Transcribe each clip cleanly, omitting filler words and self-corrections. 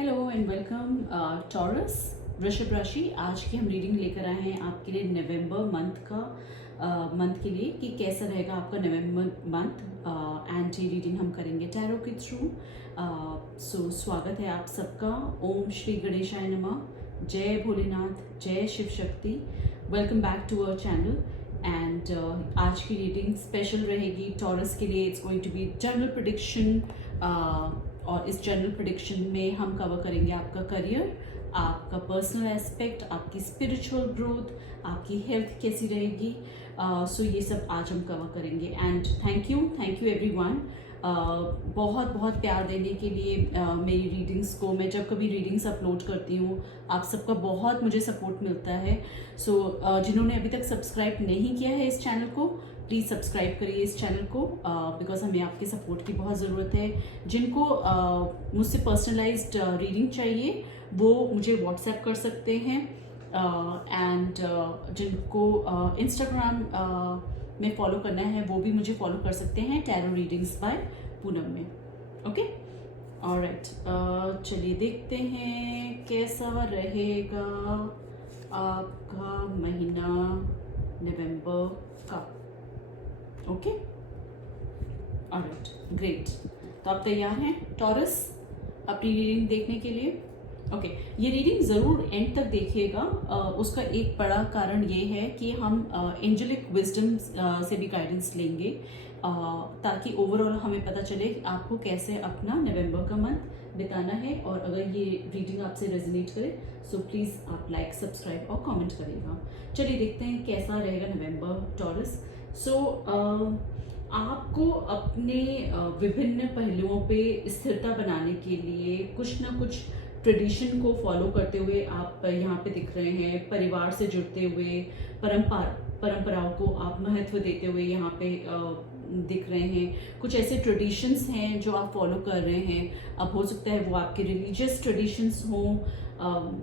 Hello and welcome taurus वृषभ राशि। आज की हम रीडिंग लेकर आए हैं आपके लिए नवंबर मंथ के लिए कि कैसा रहेगा आपका नवंबर मंथ। एंड ये रीडिंग हम करेंगे टैरो के थ्रू। सो स्वागत है आप सबका। ओम श्री गणेशाय नमः। जय भोलेनाथ, जय Shiv Shakti. Welcome back to our channel. And आज की रीडिंग स्पेशल रहेगी टॉरस के लिए। It's going to be general prediction. और इस जनरल प्रेडिक्शन में हम कवर करेंगे आपका करियर, आपका पर्सनल एस्पेक्ट, आपकी स्पिरिचुअल ग्रोथ, आपकी हेल्थ कैसी रहेगी। सो ये सब आज हम कवर करेंगे। एंड थैंक यू एवरीवन बहुत बहुत प्यार देने के लिए मेरी रीडिंग्स को। मैं जब कभी रीडिंग्स अपलोड करती हूँ आप सबका बहुत मुझे सपोर्ट मिलता है। सो जिन्होंने अभी तक सब्सक्राइब नहीं किया है इस चैनल को, प्लीज़ सब्सक्राइब करिए इस चैनल को बिकॉज हमें आपके सपोर्ट की बहुत ज़रूरत है। जिनको मुझसे पर्सनलाइज्ड रीडिंग चाहिए वो मुझे व्हाट्सएप कर सकते हैं। एंड जिनको इंस्टाग्राम में फॉलो करना है वो भी मुझे फॉलो कर सकते हैं टैरो रीडिंग्स बाय पूनम में। Okay, alright. चलिए देखते हैं कैसा रहेगा आपका महीना नवंबर का। Okay, alright, great. तो आप तैयार हैं टॉरस अपनी रीडिंग देखने के लिए? ओके, ये रीडिंग ज़रूर एंड तक देखिएगा। उसका एक बड़ा कारण ये है कि हम एंजेलिक विजडम से भी गाइडेंस लेंगे ताकि ओवरऑल हमें पता चले कि आपको कैसे अपना नवंबर का मंथ बिताना है। और अगर ये रीडिंग आपसे रेजोनेट करे सो प्लीज़ आप लाइक, सब्सक्राइब और कमेंट करिएगा। चलिए देखते हैं कैसा रहेगा नवंबर टॉरस। सो आपको अपने विभिन्न पहलुओं पे स्थिरता बनाने के लिए कुछ ना कुछ ट्रेडिशन को फॉलो करते हुए आप यहाँ पे दिख रहे हैं। परिवार से जुड़ते हुए परंपराओं को आप महत्व देते हुए यहाँ पे दिख रहे हैं। कुछ ऐसे ट्रेडिशंस हैं जो आप फॉलो कर रहे हैं। अब हो सकता है वो आपके रिलीजियस ट्रेडिशंस हों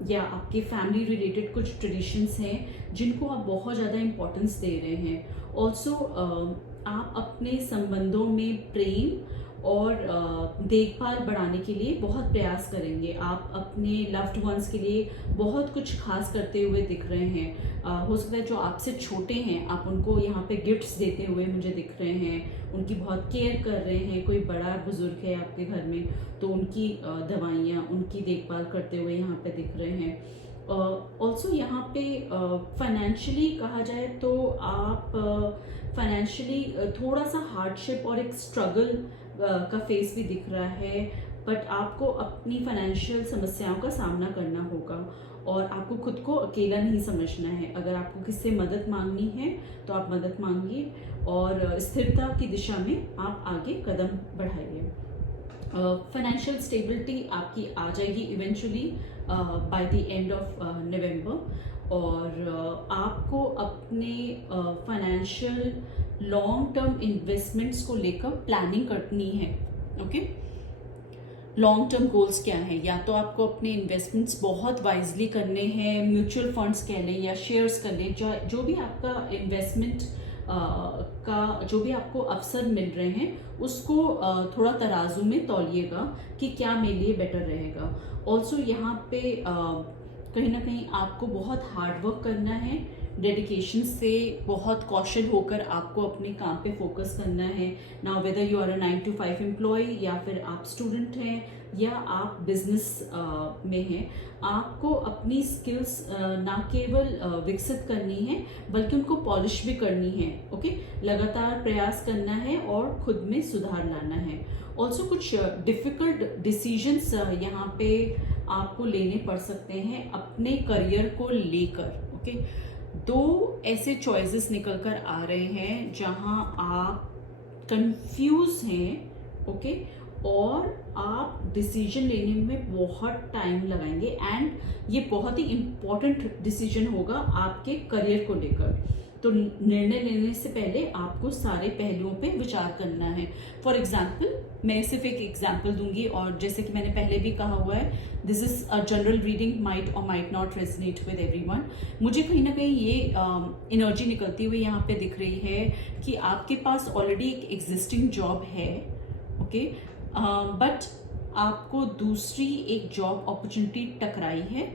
या आपके फैमिली रिलेटेड कुछ ट्रेडिशंस हैं जिनको आप बहुत ज़्यादा इम्पोर्टेंस दे रहे हैं। ऑल्सो आप अपने संबंधों में प्रेम और देखभाल बढ़ाने के लिए बहुत प्रयास करेंगे। आप अपने लव्ड वंस के लिए बहुत कुछ खास करते हुए दिख रहे हैं। हो सकता है जो आपसे छोटे हैं आप उनको यहाँ पे गिफ्ट्स देते हुए मुझे दिख रहे हैं। उनकी बहुत केयर कर रहे हैं। कोई बड़ा बुजुर्ग है आपके घर में तो उनकी दवाइयाँ, उनकी देखभाल करते हुए यहाँ पे दिख रहे हैं। ऑल्सो यहाँ पे फाइनेंशियली कहा जाए तो आप फाइनेंशियली थोड़ा सा हार्डशिप और एक स्ट्रगल का फेस भी दिख रहा है। बट आपको अपनी फाइनेंशियल समस्याओं का सामना करना होगा और आपको खुद को अकेला नहीं समझना है। अगर आपको किससे मदद मांगनी है तो आप मदद मांगिए और स्थिरता की दिशा में आप आगे कदम बढ़ाइए। फाइनेंशियल स्टेबिलिटी आपकी आ जाएगी eventually by the end of November. और आपको अपने फाइनेंशियल लॉन्ग टर्म इन्वेस्टमेंट्स को लेकर प्लानिंग करनी है। ओके, लॉन्ग टर्म गोल्स क्या हैं? या तो आपको अपने इन्वेस्टमेंट्स बहुत वाइजली करने हैं, म्यूचुअल फंड्स कह लें या शेयर्स कर लें। जो भी आपका इन्वेस्टमेंट का जो भी आपको अवसर मिल रहे हैं उसको थोड़ा तराजू में तौलिएगा कि क्या मेरे लिए बेटर रहेगा। ऑल्सो यहाँ पे कहीं ना कहीं आपको बहुत हार्ड वर्क करना है। डेडिकेशन से बहुत कौशल होकर आपको अपने काम पे फोकस करना है। Now whether you are a 9 to 5 employ या फिर आप स्टूडेंट हैं या आप बिजनेस में हैं, आपको अपनी स्किल्स ना केवल विकसित करनी है बल्कि उनको पॉलिश भी करनी है। ओके, लगातार प्रयास करना है और खुद में सुधार लाना है। ऑल्सो कुछ डिफ़िकल्ट डिसीजंस यहाँ पे आपको लेने पड़ सकते हैं अपने करियर को लेकर। ओके, दो ऐसे चॉइसेस निकल कर आ रहे हैं जहां आप कंफ्यूज हैं। ओके, और आप डिसीजन लेने में बहुत टाइम लगाएंगे एंड ये बहुत ही इम्पोर्टेंट डिसीजन होगा आपके करियर को लेकर। तो निर्णय लेने से पहले आपको सारे पहलुओं पे विचार करना है। फॉर एग्जाम्पल, मैं सिर्फ एक एग्जाम्पल दूंगी और जैसे कि मैंने पहले भी कहा हुआ है, this is a general reading, might और might not resonate with everyone. मुझे कहीं ना कहीं ये एनर्जी निकलती हुई यहाँ पे दिख रही है कि आपके पास ऑलरेडी एक एग्जिस्टिंग जॉब है। ओके, बट आपको दूसरी एक जॉब अपॉर्चुनिटी टकराई है।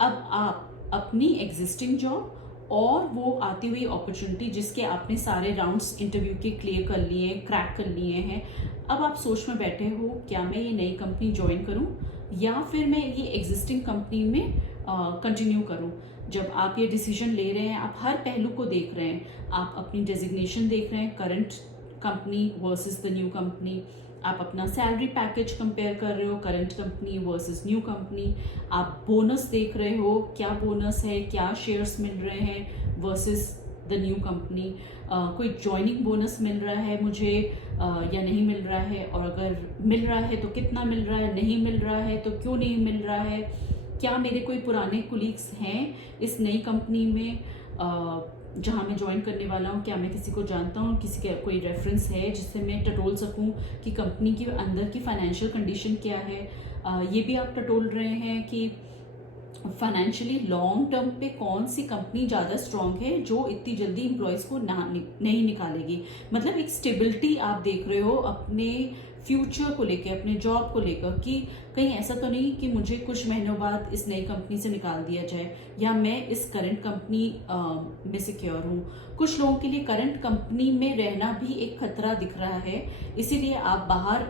अब आप अपनी एग्जिस्टिंग जॉब और वो आती हुई अपॉर्चुनिटी जिसके आपने सारे राउंड्स इंटरव्यू के क्लियर कर लिए हैं, क्रैक कर लिए हैं, अब आप सोच में बैठे हो क्या मैं ये नई कंपनी ज्वाइन करूं या फिर मैं ये एग्जिस्टिंग कंपनी में कंटिन्यू करूं। जब आप ये डिसीजन ले रहे हैं, आप हर पहलू को देख रहे हैं, आप अपनी डेजिग्नेशन देख रहे हैं, current company versus the new company, आप अपना सैलरी पैकेज कंपेयर कर रहे हो, current company versus new company, आप बोनस देख रहे हो, क्या बोनस है, क्या शेयर्स मिल रहे हैं वर्सेस द न्यू कंपनी, कोई ज्वाइनिंग बोनस मिल रहा है मुझे या नहीं मिल रहा है, और अगर मिल रहा है तो कितना मिल रहा है, नहीं मिल रहा है तो क्यों नहीं मिल रहा है, क्या मेरे कोई पुराने कोलीग्स हैं इस नई कंपनी में जहाँ मैं ज्वाइन करने वाला हूँ, क्या मैं किसी को जानता हूँ, किसी का कोई रेफरेंस है जिससे मैं टटोल सकूँ कि कंपनी के अंदर की फाइनेंशियल कंडीशन क्या है। ये भी आप टटोल रहे हैं कि फाइनेंशियली लॉन्ग टर्म पे कौन सी कंपनी ज़्यादा स्ट्रांग है जो इतनी जल्दी एम्प्लॉयज़ को नहीं निकालेगी। मतलब एक स्टेबिलिटी आप देख रहे हो अपने फ्यूचर को लेके, अपने जॉब को लेकर कि कहीं ऐसा तो नहीं कि मुझे कुछ महीनों बाद इस नई कंपनी से निकाल दिया जाए या मैं इस करंट कंपनी में सिक्योर हूँ। कुछ लोगों के लिए करंट कंपनी में रहना भी एक खतरा दिख रहा है, इसीलिए आप बाहर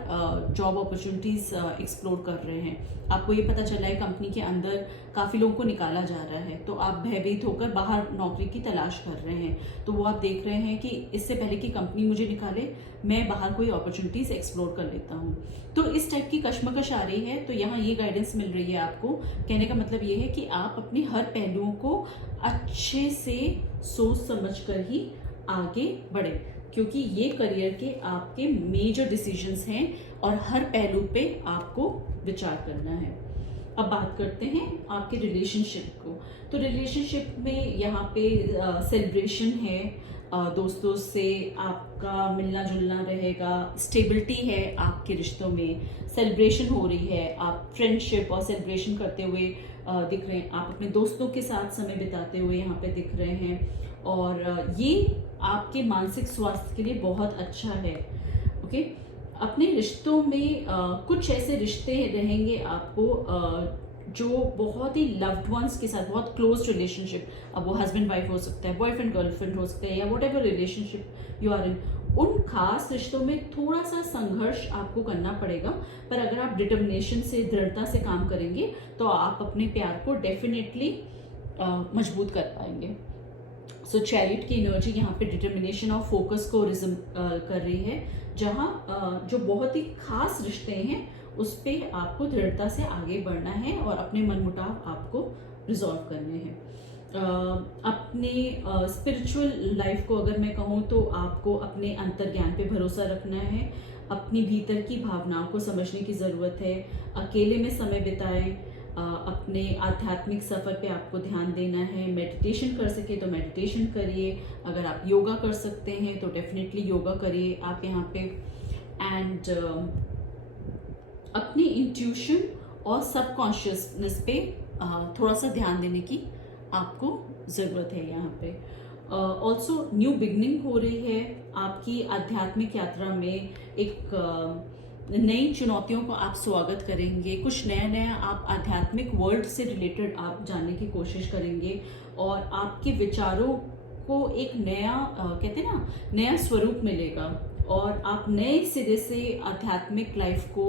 जॉब अपॉर्चुनिटीज़ एक्सप्लोर कर रहे हैं। आपको ये पता चला है कंपनी के अंदर काफ़ी लोगों को निकाला जा रहा है, तो आप भयभीत होकर बाहर नौकरी की तलाश कर रहे हैं। तो वो आप देख रहे हैं कि इससे पहले कि कंपनी मुझे निकाले मैं बाहर कोई अपॉर्चुनिटीज़ एक्सप्लोर कर लेता हूँ। तो इस टाइप की कश्मकश आ रही है, तो यहाँ ये गाइडेंस मिल रही है आपको। कहने का मतलब ये है कि आप अपने हर पहलुओं को अच्छे से सोच समझ कर ही आगे बढ़े, क्योंकि ये करियर के आपके मेजर डिसीजंस हैं और हर पहलू पे आपको विचार करना है। अब बात करते हैं आपके रिलेशनशिप को। तो रिलेशनशिप में यहाँ पे सेलिब्रेशन है, दोस्तों से आपका मिलना जुलना रहेगा, स्टेबिलिटी है आपके रिश्तों में, सेलिब्रेशन हो रही है, आप फ्रेंडशिप और सेलिब्रेशन करते हुए दिख रहे हैं, आप अपने दोस्तों के साथ समय बिताते हुए यहाँ पे दिख रहे हैं, और ये आपके मानसिक स्वास्थ्य के लिए बहुत अच्छा है। ओके, अपने रिश्तों में कुछ ऐसे रिश्ते रहेंगे आपको जो बहुत ही लव्ड वंस के साथ, बहुत क्लोज रिलेशनशिप, अब वो हस्बैंड वाइफ हो सकता है, बॉयफ्रेंड गर्लफ्रेंड हो सकता है, या whatever relationship you are in, उन खास रिश्तों में थोड़ा सा संघर्ष आपको करना पड़ेगा, पर अगर आप डिटर्मिनेशन से, दृढ़ता से काम करेंगे तो आप अपने प्यार को डेफिनेटली मजबूत कर पाएंगे। सो चैरिट की एनर्जी यहाँ पे डिटर्मिनेशन और फोकस को कर रही है, जहाँ जो बहुत ही खास रिश्ते हैं उस पे आपको दृढ़ता से आगे बढ़ना है और अपने मनमुटाव आपको रिजॉल्व करने हैं। अपने स्पिरिचुअल लाइफ को अगर मैं कहूँ तो आपको अपने अंतर्ज्ञान पे भरोसा रखना है, अपनी भीतर की भावनाओं को समझने की ज़रूरत है, अकेले में समय बिताएं, अपने आध्यात्मिक सफ़र पे आपको ध्यान देना है, मेडिटेशन कर सके तो मेडिटेशन करिए, अगर आप योगा कर सकते हैं तो डेफिनेटली योगा करिए आप यहाँ पे, एंड अपने इंट्यूशन और सबकॉन्शियसनेस पे थोड़ा सा ध्यान देने की आपको ज़रूरत है यहाँ पे। ऑल्सो न्यू बिगनिंग हो रही है आपकी आध्यात्मिक यात्रा में, एक नई चुनौतियों को आप स्वागत करेंगे, कुछ नया नया आप आध्यात्मिक वर्ल्ड से रिलेटेड आप जानने की कोशिश करेंगे, और आपके विचारों को एक नया कहते हैं ना, नया स्वरूप मिलेगा, और आप नए सिरे से आध्यात्मिक लाइफ को,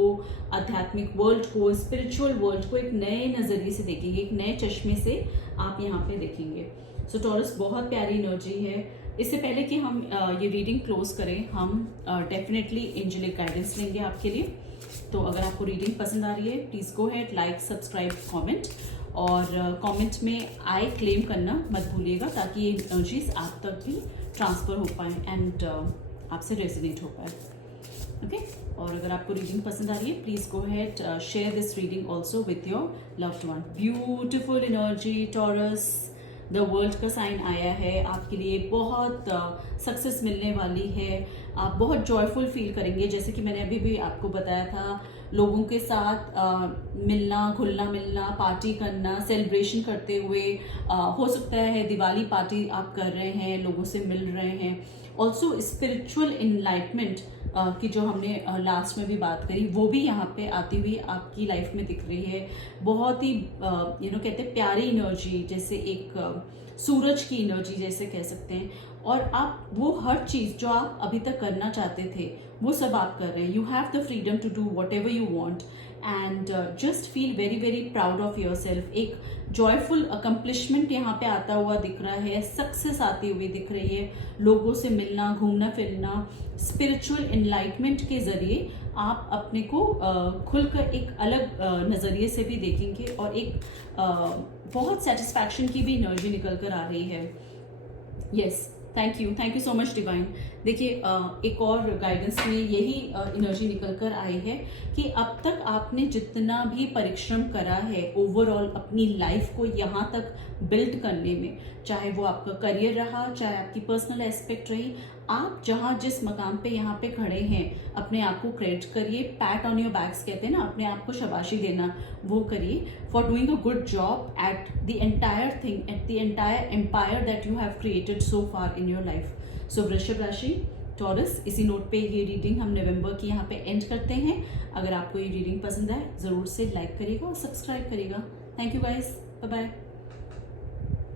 आध्यात्मिक वर्ल्ड को, स्पिरिचुअल वर्ल्ड को एक नए नज़रिए से देखेंगे, एक नए चश्मे से आप यहाँ पे देखेंगे। सो टॉरस बहुत प्यारी एनर्जी है। इससे पहले कि हम ये रीडिंग क्लोज करें, हम डेफिनेटली एंजेलिक गाइडेंस लेंगे आपके लिए। तो अगर आपको रीडिंग पसंद आ रही है, please go head, like, subscribe, comment, और कमेंट में आई क्लेम करना मत भूलिएगा, ताकि ये एनर्जीज आप तक भी ट्रांसफ़र हो पाए एंड आपसे रेजोनेट हो पाए। ओके, और अगर आपको रीडिंग पसंद आ रही है, please go head, share this reading also with your loved one. Beautiful energy taurus, the world का साइन आया है आपके लिए, बहुत सक्सेस मिलने वाली है, आप बहुत जॉयफुल फील करेंगे। जैसे कि मैंने अभी भी आपको बताया था, लोगों के साथ मिलना, घुलना मिलना, पार्टी करना, सेलिब्रेशन करते हुए, हो सकता है दिवाली पार्टी आप कर रहे हैं, लोगों से मिल रहे हैं। ऑल्सो स्पिरिचुअल इनलाइटमेंट की जो हमने लास्ट में भी बात करी वो भी यहाँ पे आती हुई आपकी लाइफ में दिख रही है। बहुत ही कहते हैं प्यारी एनर्जी, जैसे एक सूरज की एनर्जी जैसे कह सकते हैं। और आप वो हर चीज़ जो आप अभी तक करना चाहते थे वो सब आप कर रहे हैं। You have the freedom to do whatever you want and just feel very very proud of yourself. एक जॉयफुल अकम्पलिशमेंट यहाँ पे आता हुआ दिख रहा है, सक्सेस आती हुई दिख रही है, लोगों से मिलना, घूमना फिरना, स्पिरिचुअल एनलाइटमेंट के ज़रिए आप अपने को खुलकर एक अलग नज़रिए से भी देखेंगे और एक बहुत सेटिस्फैक्शन की भी एनर्जी निकल कर आ रही है। Yes, thank you so much divine. देखिए एक और गाइडेंस में यही एनर्जी निकल कर आई है कि अब तक आपने जितना भी परिश्रम करा है ओवरऑल अपनी लाइफ को यहाँ तक बिल्ड करने में, चाहे वो आपका करियर रहा, चाहे आपकी पर्सनल एस्पेक्ट रही, आप जहाँ जिस मकाम पे यहाँ पे खड़े हैं अपने आप को क्रेडिट करिए। पैट ऑन योर बैक्स कहते हैं ना, अपने आप को शाबाशी देना, वो करिए for doing a good job at the entire thing, at the entire empire that you have created so far in your life. So Vrishabh राशि, टॉरस, इसी नोट पे ये रीडिंग हम नवंबर की यहाँ पे एंड करते हैं। अगर आपको ये रीडिंग पसंद आए ज़रूर से लाइक करिएगा और सब्सक्राइब करिएगा। Thank you guys, bye bye.